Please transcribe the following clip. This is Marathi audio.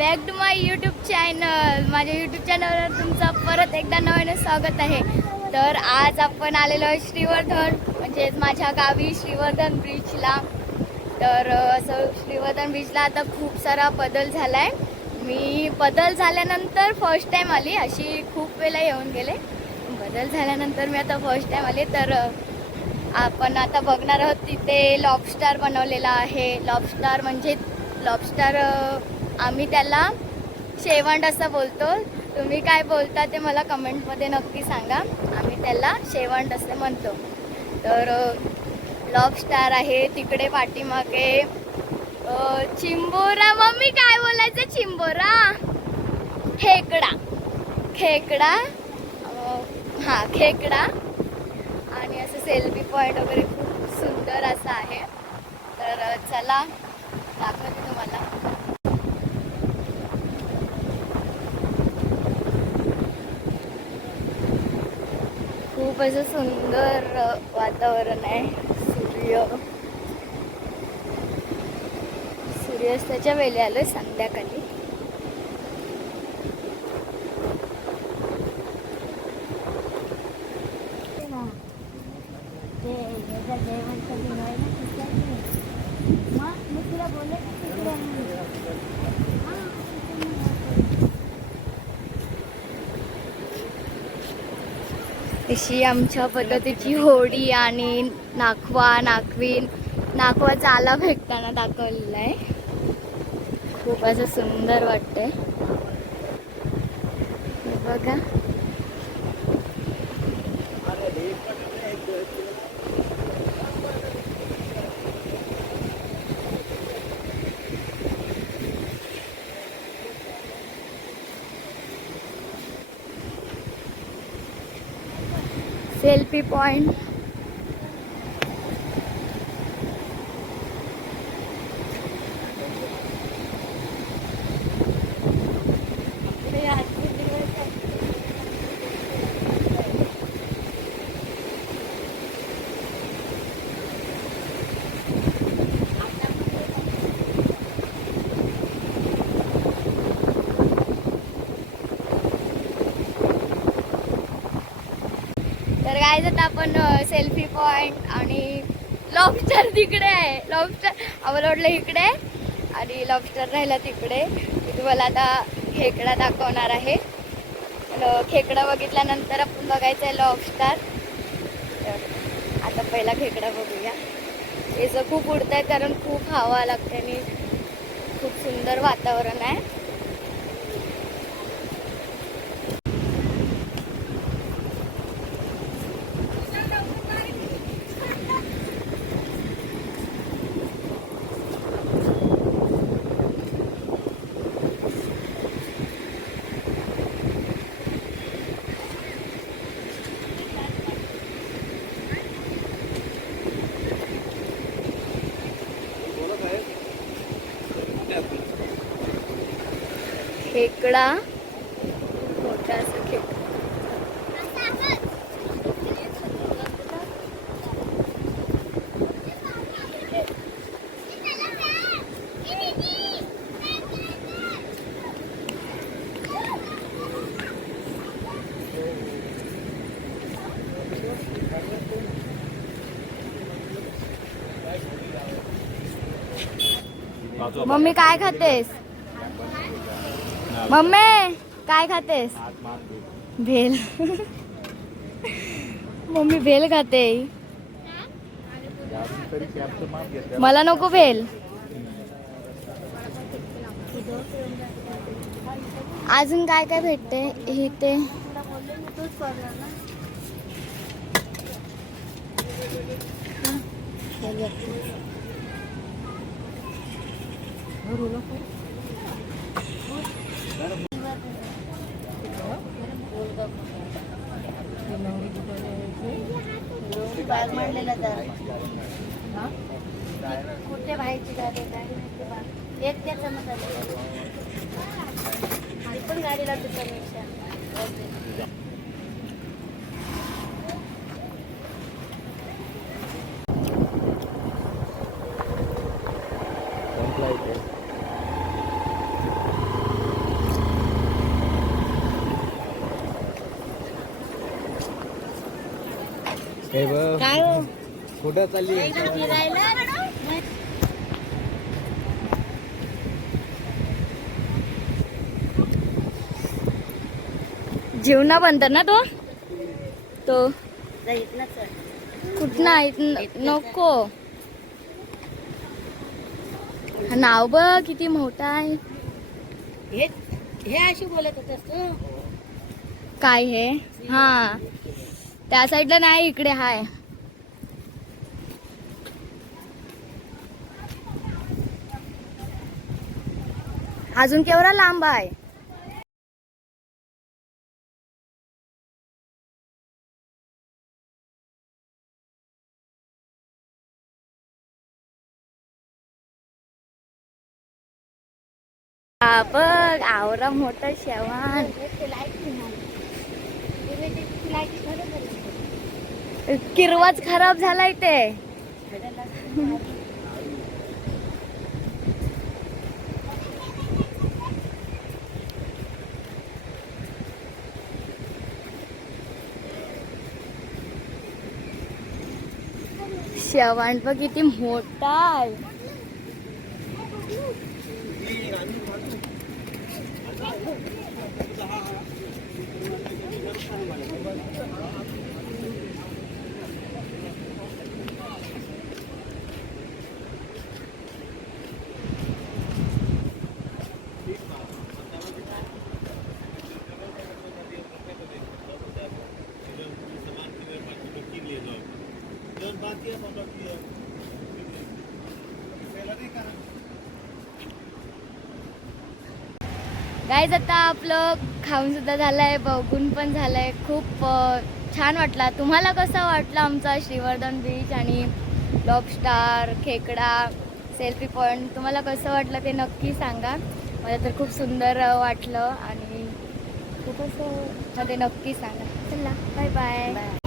Back to my YouTube channel. माझ्या यूट्यूब चॅनलवर तुमचं परत एकदा नव्याने स्वागत आहे. तर आज आपण आलेलो आहे श्रीवर्धन म्हणजेच माझ्या गावी श्रीवर्धन बीचला. तर असं श्रीवर्धन बीचला आता खूप सारा बदल झाला आहे. मी बदल झाल्यानंतर फर्स्ट टाईम आली, अशी खूप वेळा येऊन गेले. बदल झाल्यानंतर मी आता फर्स्ट टाईम आली. तर आपण आता बघणार आहोत तिथे लॉबस्टर बनवलेला आहे. लॉबस्टर म्हणजे लॉबस्टर आम्ही त्याला शेवंड असं बोलतो. तुम्ही काय बोलता ते मला कमेंटमध्ये नक्की सांगा. आम्ही त्याला शेवंड असे म्हणतो. तर लॉबस्टर आहे तिकडे पाठीमागे. चिंबोरा, मम्मी काय बोलायचं? चिंबोरा, खेकडा, खेकडा, हां खेकडा. आणि असं सेल्फी पॉईंट वगैरे खूप सुंदर असं आहे. तर चला दाखवते तुम्हाला. खूप असं सुंदर वातावरण आहे. सूर्यास्ताच्या वेळी आलोय संध्याकाळी. अशी आमच्या पद्धतीची होडी आणि नाखवाचा आला फेकताना दाखवलेला आहे. खूप असं सुंदर वाटतंय हे बघा. Selfie point. तर काय जात आपण सेल्फी पॉइंट आणि लॉबस्टर तिकडे आहे. लॉबस्टर आम्हाला वाटलं इकडे आणि लॉबस्टर राहिला तिकडे. मी तुम्हाला आता खेकडा दाखवणार आहे. खेकडा बघितल्यानंतर आपण बघायचं आहे लॉबस्टर. तर आता पहिला खेकडा बघूया. याचं खूप उडत आहे कारण खूप हवा लागते आणि खूप सुंदर वातावरण आहे. खेकडा, मोठा असं खेकडा. मम्मी काय खातेस? मम्मी काय खातेस? भेल. मम्मी भेल खाते. मला नको भेल. अजून काय काय भेटते इथे? कुठे बाहेरची गाडी एक त्याचा पण गाडीला दुसऱ्या. काय हो? कुठं चालली फिरायला जीवना बनत ना तो तो इथनं चढ. कुठं नको. नाव बघ किती मोठा आहे. हे हे अशी बोलत होतस तू. काय हे? हा त्या साईडला नाही, इकडे हाय. अजून केवढा लांब आहे. हा बघ आवरा मोठा शेवान. किरवाच खराब झालाय ते. शेवाण बघ किती मोठा आहे. गाईज आता आपलं खाऊन सुद्धा झालंय, बघून पण झालंय. खूप छान वाटला. तुम्हाला कसं वाटलं आमचा श्रीवर्धन बीच आणि लॉबस्टार, खेकडा, सेल्फी पॉईंट तुम्हाला कसं वाटलं ते नक्की सांगा. मला तर खूप सुंदर वाटलं आणि खूप असं ते नक्की सांगा. चला बाय बाय.